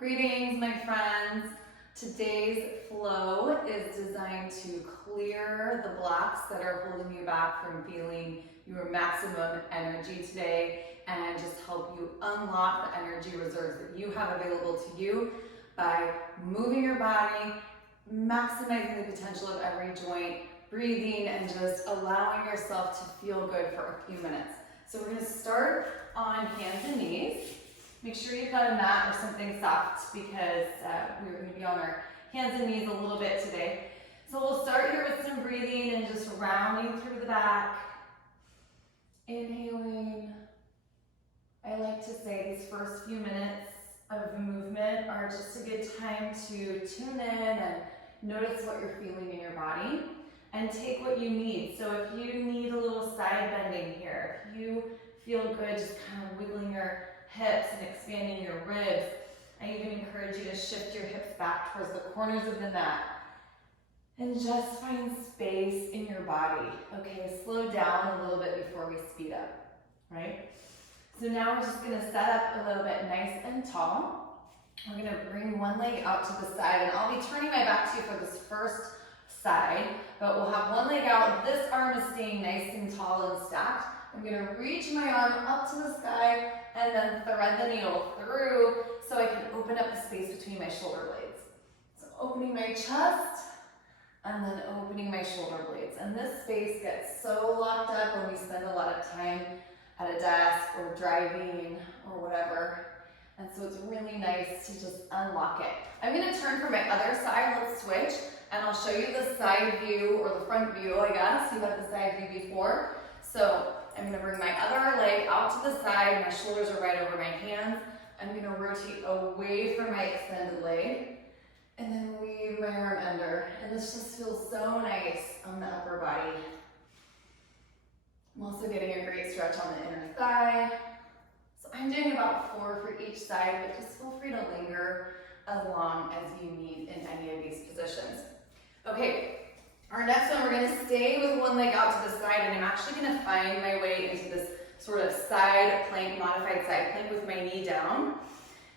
Greetings, my friends. Today's flow is designed to clear the blocks that are holding you back from feeling your maximum energy today and just help you unlock the energy reserves that you have available to you by moving your body, maximizing the potential of every joint, breathing, and just allowing yourself to feel good for a few minutes. So we're going to start on hands and knees. Make sure you've got a mat or something soft because we're going to be on our hands and knees a little bit today. So we'll start here with some breathing and just rounding through the back. Inhaling. I like to say these first few minutes of movement are just a good time to tune in and notice what you're feeling in your body and take what you need. So if you need a little side bending here, if you feel good just kind of wiggling your hips and expanding your ribs, I even encourage you to shift your hips back towards the corners of the mat and just find space in your body. Okay, slow down a little bit before we speed up, right? So now we're just gonna set up a little bit nice and tall. We're gonna bring one leg out to the side, and I'll be turning my back to you for this first side, but we'll have one leg out. This arm is staying nice and tall and stacked. I'm gonna reach my arm up to the sky and then thread the needle through so I can open up the space between my shoulder blades. So opening my chest and then opening my shoulder blades. And this space gets so locked up when we spend a lot of time at a desk or driving or whatever. And so it's really nice to just unlock it. I'm gonna turn for my other side. Let's switch and I'll show you the side view or the front view, I guess. You had the side view before. So I'm going to bring my other leg out to the side. My shoulders are right over my hands. I'm going to rotate away from my extended leg and then weave my arm under. And this just feels so nice on the upper body. I'm also getting a great stretch on the inner thigh. So I'm doing about 4 for each side, but just feel free to linger as long as you need in any of these positions. Okay. Our next one, we're going to stay with one leg out to the side, and I'm actually going to find my way into this sort of side plank, modified side plank with my knee down.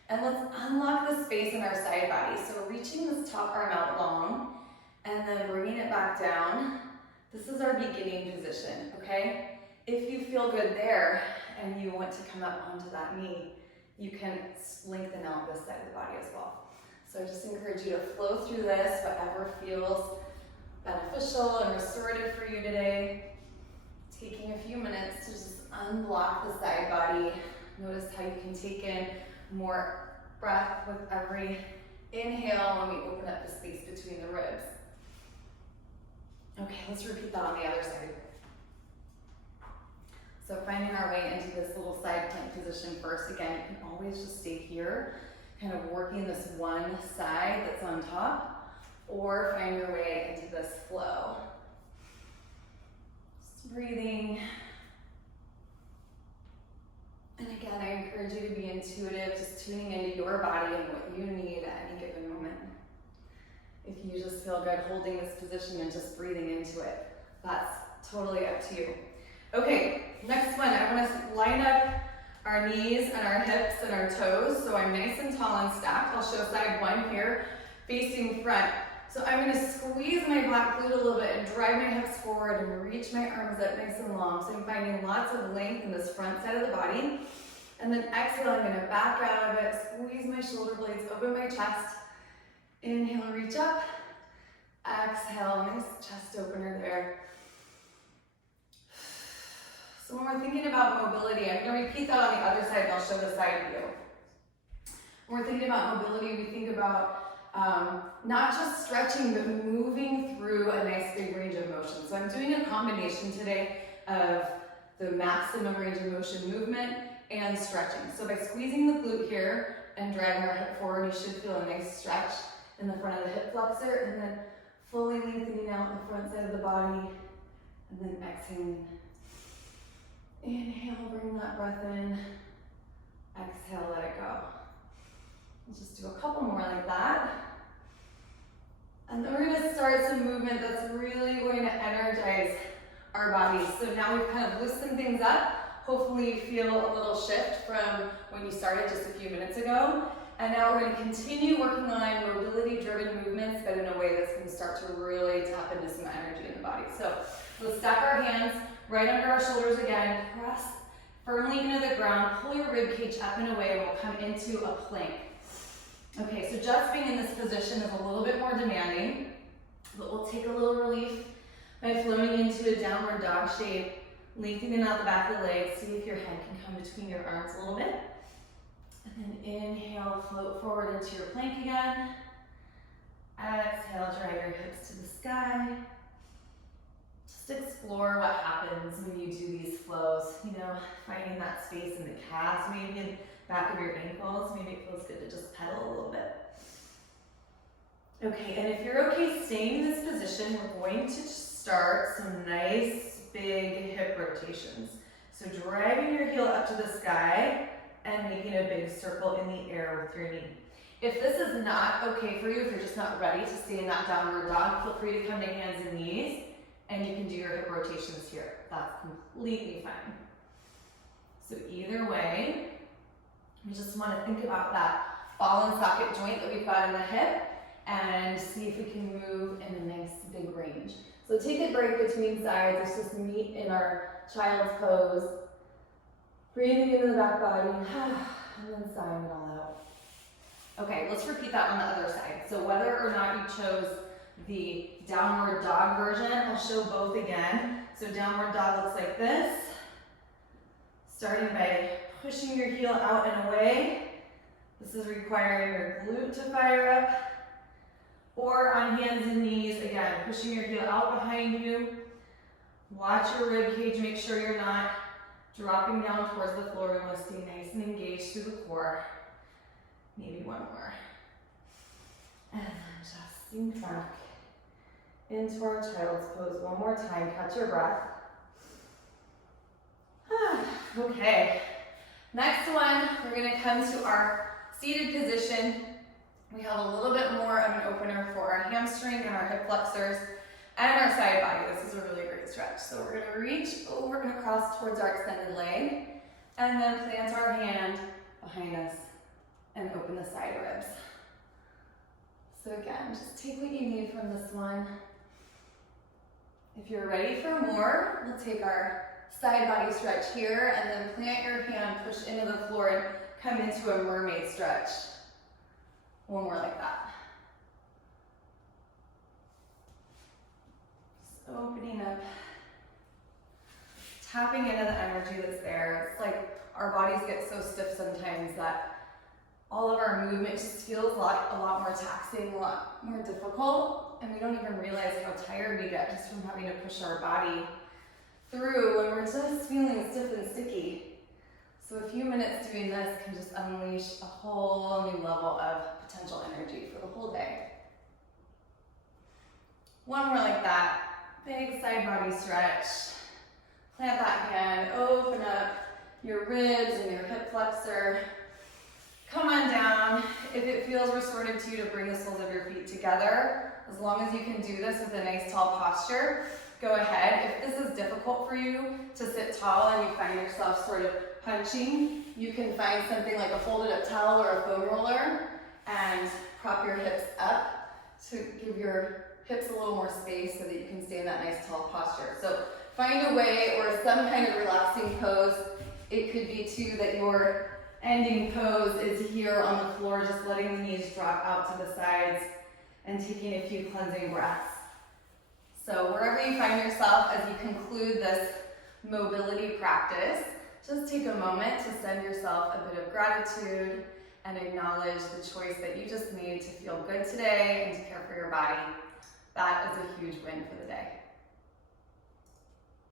And let's unlock the space in our side body. So reaching this top arm out long, and then bringing it back down. This is our beginning position, okay? If you feel good there, and you want to come up onto that knee, you can lengthen out this side of the body as well. So I just encourage you to flow through this, whatever feels beneficial and restorative for you today. Taking a few minutes to just unblock the side body. Notice how you can take in more breath with every inhale when we open up the space between the ribs. Okay, let's repeat that on the other side. So finding our way into this little side plank position first. Again, you can always just stay here, kind of working this one side that's on top, or find your way into this flow. Just breathing. And again, I encourage you to be intuitive, just tuning into your body and what you need at any given moment. If you just feel good holding this position and just breathing into it, that's totally up to you. Okay, next one, I want to line up our knees and our hips and our toes, so I'm nice and tall and stacked. I'll show side one here, facing front. So I'm going to squeeze my back glute a little bit and drive my hips forward and reach my arms up nice and long. So I'm finding lots of length in this front side of the body. And then exhale, I'm going to back out of it, squeeze my shoulder blades, open my chest. Inhale, reach up. Exhale, nice chest opener there. So when we're thinking about mobility, I'm going to repeat that on the other side and I'll show the side view. When we're thinking about mobility, we think about not just stretching, but moving through a nice big range of motion. So I'm doing a combination today of the maximum range of motion movement and stretching. So by squeezing the glute here and driving our hip forward, you should feel a nice stretch in the front of the hip flexor, and then fully lengthening out the front side of the body, and then exhaling. Inhale, bring that breath in. Exhale, let it go. We'll just do a couple more like that. And then we're going to start some movement that's really going to energize our bodies. So now we've kind of loosened things up. Hopefully you feel a little shift from when you started just a few minutes ago. And now we're going to continue working on mobility-driven movements, but in a way that's going to start to really tap into some energy in the body. So let's stack our hands right under our shoulders again. Press firmly into the ground. Pull your rib cage up and away, and we'll come into a plank. Okay, so just being in this position is a little bit more demanding, but we'll take a little relief by floating into a downward dog shape, lengthening out the back of the legs. See if your head can come between your arms a little bit. And then inhale, float forward into your plank again. Exhale, drive your hips to the sky. Just explore what happens when you do these flows. You know, finding that space in the calves, maybe in the back of your ankles. Maybe it feels good to just pedal a little bit. Okay, and if you're okay staying in this position, we're going to start some nice big hip rotations. So driving your heel up to the sky and making a big circle in the air with your knee. If this is not okay for you, if you're just not ready to stay in that downward dog, feel free to come to hands and knees, and you can do your hip rotations here. That's completely fine. So either way, we just want to think about that ball and socket joint that we've got in the hip and see if we can move in a nice big range. So take a break between sides. Let's just meet in our child's pose. Breathing into the back body, and then sighing it all out. Okay, let's repeat that on the other side. So whether or not you chose the downward dog version, I'll show both again. So downward dog looks like this. Starting by pushing your heel out and away. This is requiring your glute to fire up. Or on hands and knees, again, pushing your heel out behind you. Watch your rib cage, make sure you're not dropping down towards the floor. We want to stay nice and engaged through the core. Maybe one more. And then just sink back into our child's pose one more time. Catch your breath. Okay. Next one, we're going to come to our seated position. We have a little bit more of an opener for our hamstring and our hip flexors and our side body. This is a really great stretch. So we're going to reach over and across towards our extended leg, and then plant our hand behind us and open the side ribs. So again, just take what you need from this one. If you're ready for more, we'll take our side body stretch here, and then plant your hand, push into the floor, and come into a mermaid stretch. One more like that. Just opening up, tapping into the energy that's there. It's like our bodies get so stiff sometimes that all of our movement just feels like a lot more taxing, a lot more difficult, and we don't even realize how tired we get just from having to push our body through when we're just feeling stiff and sticky. So a few minutes doing this can just unleash a whole new level of potential energy for the whole day. One more like that. Big side body stretch. Plant that hand, open up your ribs and your hip flexor. Come on down. If it feels restorative to you, to bring the soles of your feet together. As long as you can do this with a nice tall posture, go ahead. If this is difficult for you to sit tall and you find yourself sort of punching, you can find something like a folded up towel or a foam roller and prop your hips up to give your hips a little more space so that you can stay in that nice tall posture. So find a way or some kind of relaxing pose. It could be too that your ending pose is here on the floor, just letting the knees drop out to the sides and taking a few cleansing breaths. So wherever you find yourself as you conclude this mobility practice, just take a moment to send yourself a bit of gratitude and acknowledge the choice that you just made to feel good today and to care for your body. That is a huge win for the day.